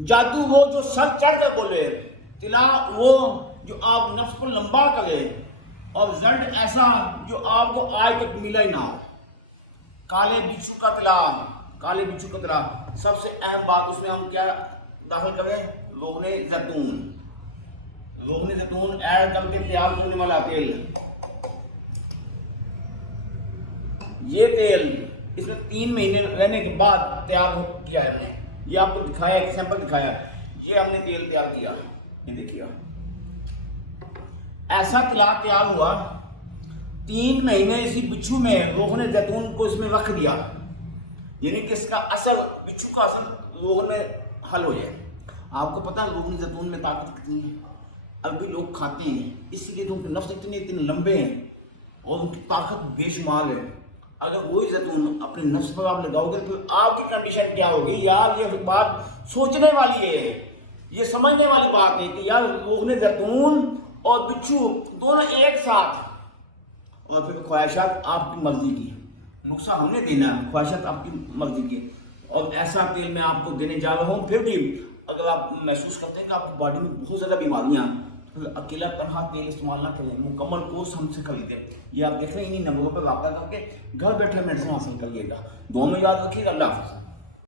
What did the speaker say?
جادو وہ جو سر چڑھ کر بولے، طلا وہ جو آپ نفس کو لمبا کرے، اور زرد ایسا جو آپ کو آج تک ملا ہی نہ ہو۔ کالے بچھو کا طلا، کالے بچھو کا طلا، سب سے اہم بات اس میں ہم کیا داخل کریں؟ روغن زیتون۔ روغن زیتون ایڈ کر کے تیار کرنے والا تیل، یہ تیل اس میں 3 مہینے رہنے کے بعد تیار کیا ہے ہم نے، یہ آپ کو دکھایا، ایک سیمپل دکھایا، یہ ہم نے تیل تیار کیا، یہ دیکھیے ایسا طلا تیار ہوا۔ 3 مہینے اسی بچھو میں روغن زیتون کو اس میں رکھ دیا، یعنی کہ اس کا اثر، بچھو کا اثر روغن میں حل ہو جائے۔ آپ کو پتا روغن زیتون میں طاقت کتنی ہے؟ اب بھی لوگ کھاتے ہیں، اس لیے تو ان کے نفس اتنے لمبے ہیں اور ان کی طاقت بے شمار ہے۔ اگر وہی زیتون اپنے نفس پر آپ لگاؤ گے تو آپ کی کنڈیشن کیا ہوگی؟ یار یہ بات سوچنے والی ہے، یہ سمجھنے والی بات ہے کہ یار روغن زیتون اور بچھو دونوں ایک ساتھ، اور پھر خواہشات آپ کی مرضی کی، نقصان ہم نے دینا ہے، خواہشات آپ کی مرضی کی۔ اور ایسا تیل میں آپ کو دینے جا رہا ہوں، پھر بھی اگر آپ محسوس کرتے ہیں کہ آپ کی باڈی میں بہت زیادہ بیماریاں، پھر اکیلا تنہا تیل استعمال نہ کریں، مکمل کورس ہم سے خریدیں۔ یہ آپ دیکھ رہے ہیں انہیں نمبروں پر رابطہ کر کے گھر بیٹھے میڈیسن حاصل کریے گا۔ دونوں یاد رکھیے گا۔ اللہ حافظ۔